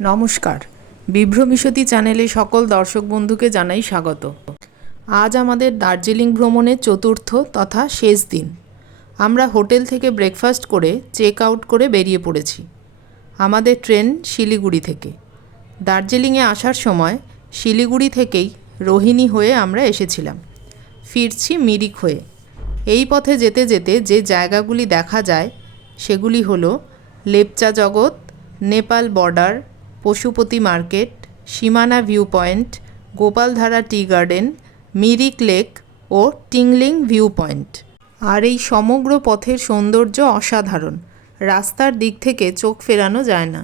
নমস্কার। বিভ্রমিশতি চ্যানেলে সকল দর্শক বন্ধুকে জানাই স্বাগত। আজ আমাদের দার্জিলিং ভ্রমণের চতুর্থ তথা শেষ দিন। আমরা হোটেল থেকে ব্রেকফাস্ট করে চেক আউট করে বেরিয়ে পড়েছি। আমাদের ট্রেন শিলিগুড়ি থেকে। দার্জিলিংয়ে আসার সময় শিলিগুড়ি থেকেই রোহিণী হয়ে আমরা এসেছিলাম। ফিরছি মিরিক হয়ে। এই পথে যেতে যেতে যে জায়গাগুলি দেখা যায় সেগুলি হলো Lepcha Jagat, Nepal border Pashupati market, Simana view point Gopaldhara tea garden, Mirik lake ও টিংলিং ভিউ পয়েন্ট আর এই সমগ্র পথের সৌন্দর্য অসাধারণ। রাস্তার দিক থেকে চোখ ফেরানো যায় না।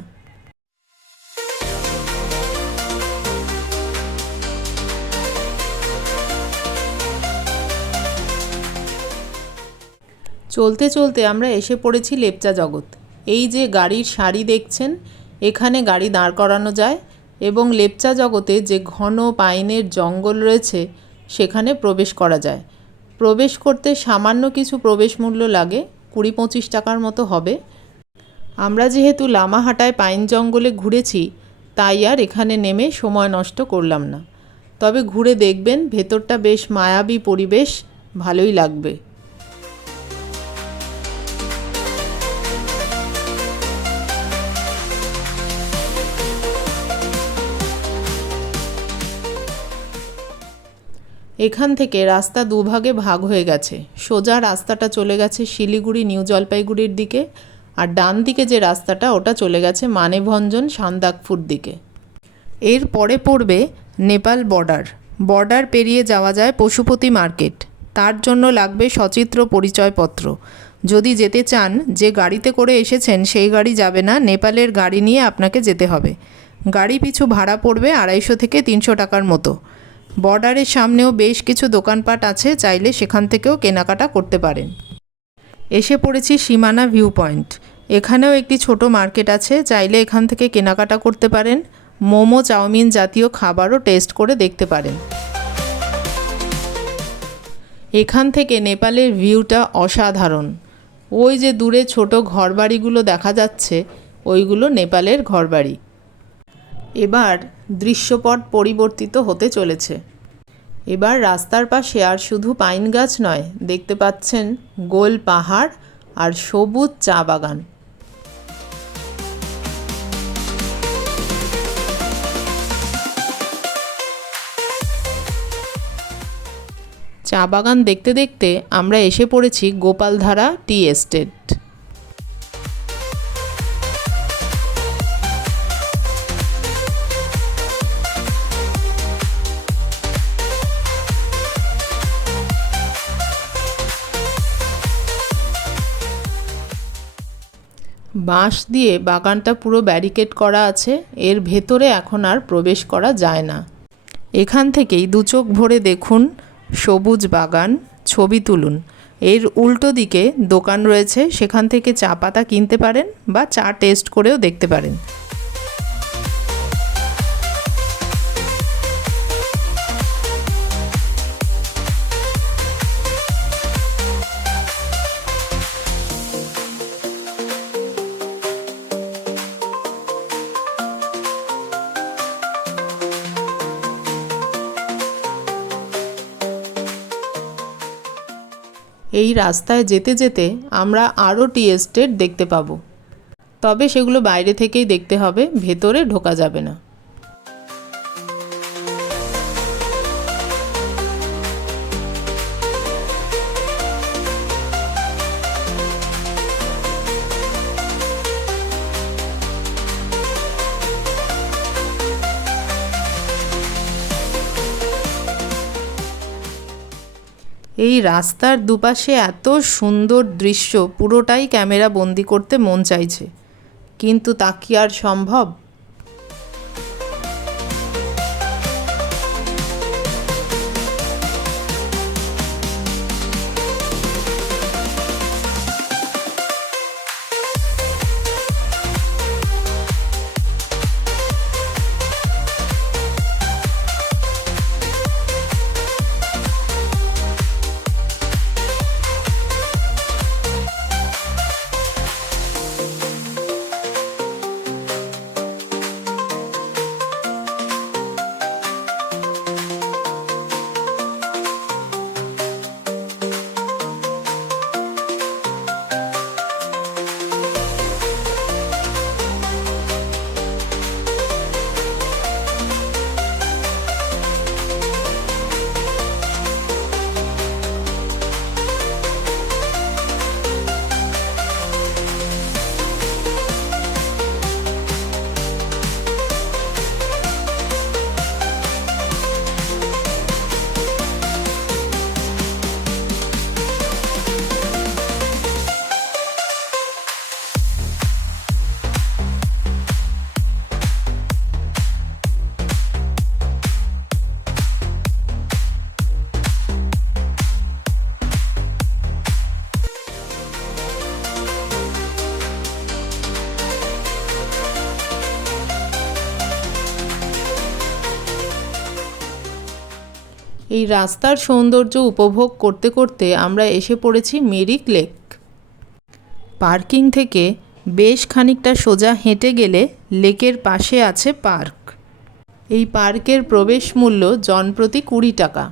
চলতে চলতে আমরা এসে পড়েছি লেপচা জগৎ। এই যে গাড়ির সারি দেখছেন এখানে গাড়ি দাঁড় করানো যায় এবং লেপচা জগতে যে ঘন পাইনের জঙ্গল রয়েছে, সেখানে প্রবেশ করা যায়। প্রবেশ করতে সামান্য কিছু প্রবেশ মূল্য লাগে কুড়ি পঁচিশ টাকার মতো হবে। আমরা যেহেতু লামাহাটায় পাইন জঙ্গলে ঘুরেছি, তাই আর এখানে নেমে সময় নষ্ট করলাম না। তবে ঘুরে দেখবেন ভেতরটা বেশ মায়াবী পরিবেশ, ভালোই লাগবে। এখান থেকে রাস্তা দুভাগে ভাগ হয়ে গেছে। সোজা রাস্তাটা চলে গেছে শিলিগুড়ি, নিউ জলপাইগুড়ির দিকে আর ডান দিকে যে রাস্তাটা, ওটা চলে গেছে মানেভঞ্জন সান্দাকফুর দিকে। এর পরে পড়বে নেপাল বর্ডার। বর্ডার পেরিয়ে যাওয়া যায় পশুপতি মার্কেট। তার জন্য লাগবে সচিত্র পরিচয়পত্র। যদি যেতে চান, যে গাড়িতে করে এসেছেন, সেই গাড়ি যাবে না, নেপালের গাড়ি নিয়ে আপনাকে যেতে হবে। গাড়ি পিছু ভাড়া পড়বে আড়াইশো থেকে তিনশো টাকার মতো। বর্ডারের সামনেও বেশ কিছু দোকানপাট আছে, চাইলে সেখান থেকেও কেনাকাটা করতে পারেন। এসে পড়েছি সীমানা ভিউ পয়েন্ট এখানেও একটি ছোট মার্কেট আছে, চাইলে এখান থেকে কেনাকাটা করতে পারেন। মোমো, চাউমিন জাতীয় খাবারও টেস্ট করে দেখতে পারেন। এখান থেকে নেপালের ভিউটা অসাধারণ। ওই যে দূরে ছোট ঘরবাড়িগুলো দেখা যাচ্ছে, ওইগুলো নেপালের ঘরবাড়ি। এবার দৃশ্যপট পরিবর্তিত হতে চলেছে। এবার রাস্তার পাশে আর শুধু পাইন গাছ নয়, দেখতে পাচ্ছেন গোল পাহাড় আর সবুজ চা বাগান। চা বাগান দেখতে দেখতে আমরা এসে পড়েছি গোপালধারা টি এস্টেট। বাঁশ দিয়ে বাগানটা পুরো ব্যারিকেড করা আছে, এর ভেতরে এখন আর প্রবেশ করা যায় না। এখান থেকেই দু চোখ ভরে দেখুন সবুজ বাগান, ছবি তুলুন। এর উল্টো দিকে দোকান রয়েছে, সেখান থেকে চা পাতা কিনতে পারেন বা চা টেস্ট করেও দেখতে পারেন। এই রাস্তায় যেতে যেতে আমরা আরও টি এস্টেট দেখতে পাবো। তবে সেগুলো বাইরে থেকেই দেখতে হবে, ভেতরে ঢোকা যাবে না। এই রাস্তার দুপাশে এত সুন্দর দৃশ্য, পুরোটাই ক্যামেরা বন্দি করতে মন চাইছে। কিন্তু তা কি আর সম্ভব? এই রাস্তার সৌন্দর্য উপভোগ করতে করতে আমরা এসে পড়েছি মেরিক লেক। পার্কিং থেকে বেশ খানিকটা সোজা হেঁটে গেলে লেকের পাশে আছে পার্ক। এই পার্কের প্রবেশ মূল্য জনপ্রতি কুড়ি টাকা।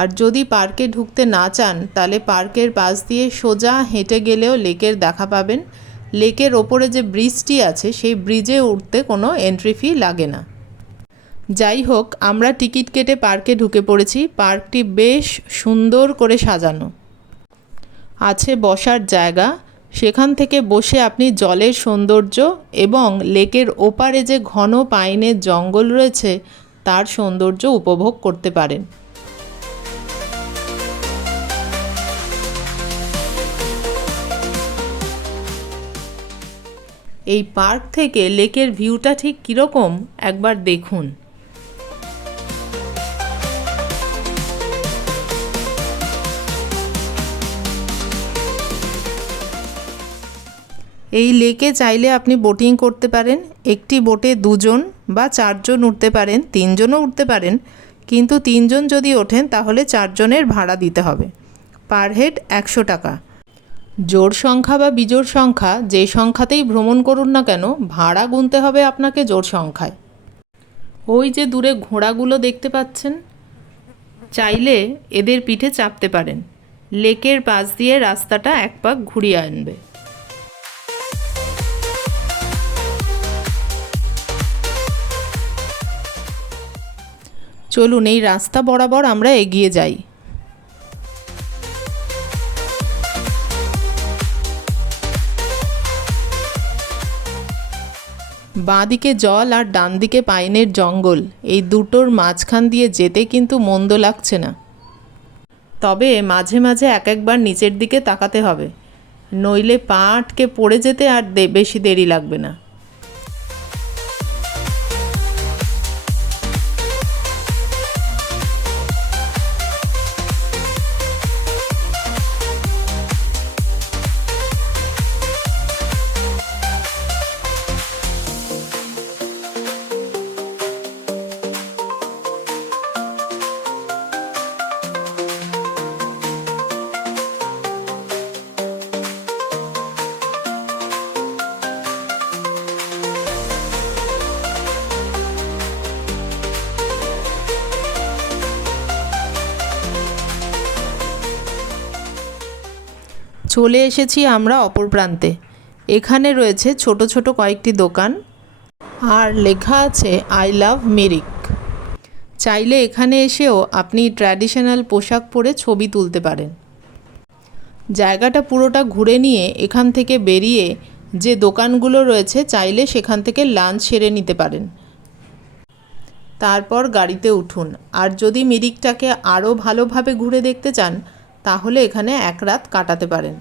আর যদি পার্কে ঢুকতে না চান, তাহলে পার্কের পাশ দিয়ে সোজা হেঁটে গেলেও লেকের দেখা পাবেন। লেকের ওপরে যে ব্রিজটি আছে, সেই ব্রিজে উঠতে কোনো এন্ট্রি ফি লাগে না। যাই হোক আমরা টিকিট কেটে পার্কে ঢুকে পড়েছি। পার্কটি বেশ সুন্দর করে সাজানো। আছে বসার জায়গা। সেখান থেকে বসে আপনি জলের সৌন্দর্য এবং লেকের ওপারে যে ঘন পাইনের জঙ্গল রয়েছে, তার সৌন্দর্য উপভোগ করতে পারেন। এই পার্ক থেকে লেকের ভিউটা ঠিক কীরকম? একবার দেখুন। এই লেকে চাইলে আপনি বোটিং করতে পারেন। একটি বোটে দুজন বা চারজন উঠতে পারেন, তিনজনও উঠতে পারেন। কিন্তু তিনজন যদি ওঠেন, তাহলে চারজনের ভাড়া দিতে হবে। পার হেড একশো টাকা। জোড় সংখ্যা বা বিজোড় সংখ্যা, যে সংখ্যাতেই ভ্রমণ করুন না কেন, ভাড়া গুনতে হবে আপনাকে জোড় সংখ্যায়। ওই যে দূরে ঘোড়াগুলো দেখতে পাচ্ছেন, চাইলে এদের পিঠে চাপতে পারেন। লেকের পাশ দিয়ে রাস্তাটা এক পাক ঘুরিয়ে আনবে। চলুন, এই রাস্তা বরাবর আমরা এগিয়ে যাই। বাঁদিকে জল আর ডান দিকে পাইনের জঙ্গল, এই দুটোর মাঝখান দিয়ে যেতে কিন্তু মন্দ লাগছে না। তবে মাঝে মাঝে এক একবার নিচের দিকে তাকাতে হবে, নইলে পা আটকে পড়ে যেতে আর বেশি দেরি লাগবে না। চলে এসেছি আমরা অপর প্রান্তে। এখানে রয়েছে ছোট ছোট কয়েকটি দোকান। আর লেখা আছে, আই লাভ মিরিক। চাইলে এখানে এসেও আপনি ট্র্যাডিশনাল পোশাক পরে ছবি তুলতে পারেন। জায়গাটা পুরোটা ঘুরে নিয়ে এখান থেকে বেরিয়ে যে দোকানগুলো রয়েছে, চাইলে সেখান থেকে লাঞ্চ সেরে নিতে পারেন। তারপর গাড়িতে উঠুন। আর যদি মিরিকটাকে আরও ভালোভাবে ঘুরে দেখতে চান তাহলে এখানে এক রাত কাটাতে পারেন।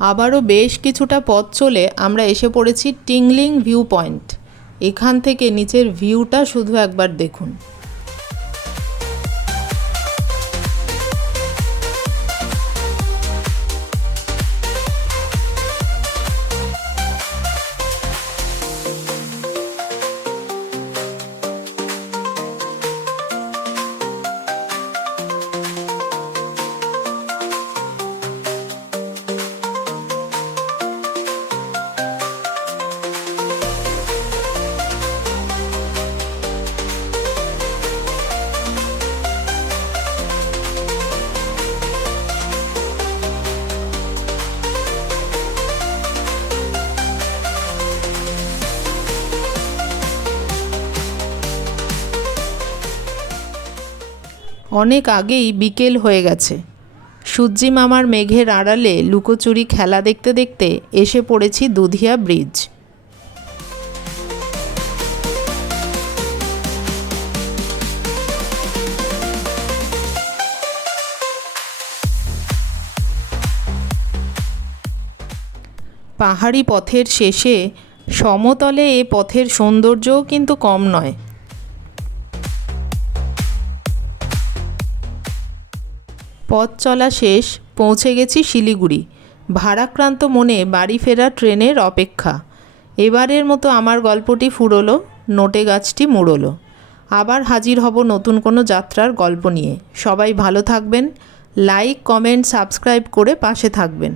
আবারও বেশ কিছুটা পথ চলে আমরা এসে পড়েছি টিংলিং ভিউ পয়েন্ট এখান থেকে নিচের ভিউটা শুধু একবার দেখুন। অনেক আগেই বিকেল হয়ে গেছে। সূর্যি মামার মেঘের আড়ালে লুকোচুরি খেলা দেখতে দেখতে এসে পড়েছি দুধিয়া ব্রিজ। পাহাড়ি পথের শেষে সমতলে এ পথের সৌন্দর্যও কিন্তু কম নয়। পথ চলা শেষ, পৌঁছে গেছি শিলিগুড়ি। ভারাক্রান্ত মনে বাড়ি ফেরা ট্রেনের অপেক্ষা। এবারের মতো আমার গল্পটি ফুরলো, নোটে গাছটি মুড়লো। আবার হাজির হব নতুন কোনো যাত্রার গল্প নিয়ে। সবাই ভালো থাকবেন, লাইক, কমেন্ট, সাবস্ক্রাইব করে পাশে থাকবেন।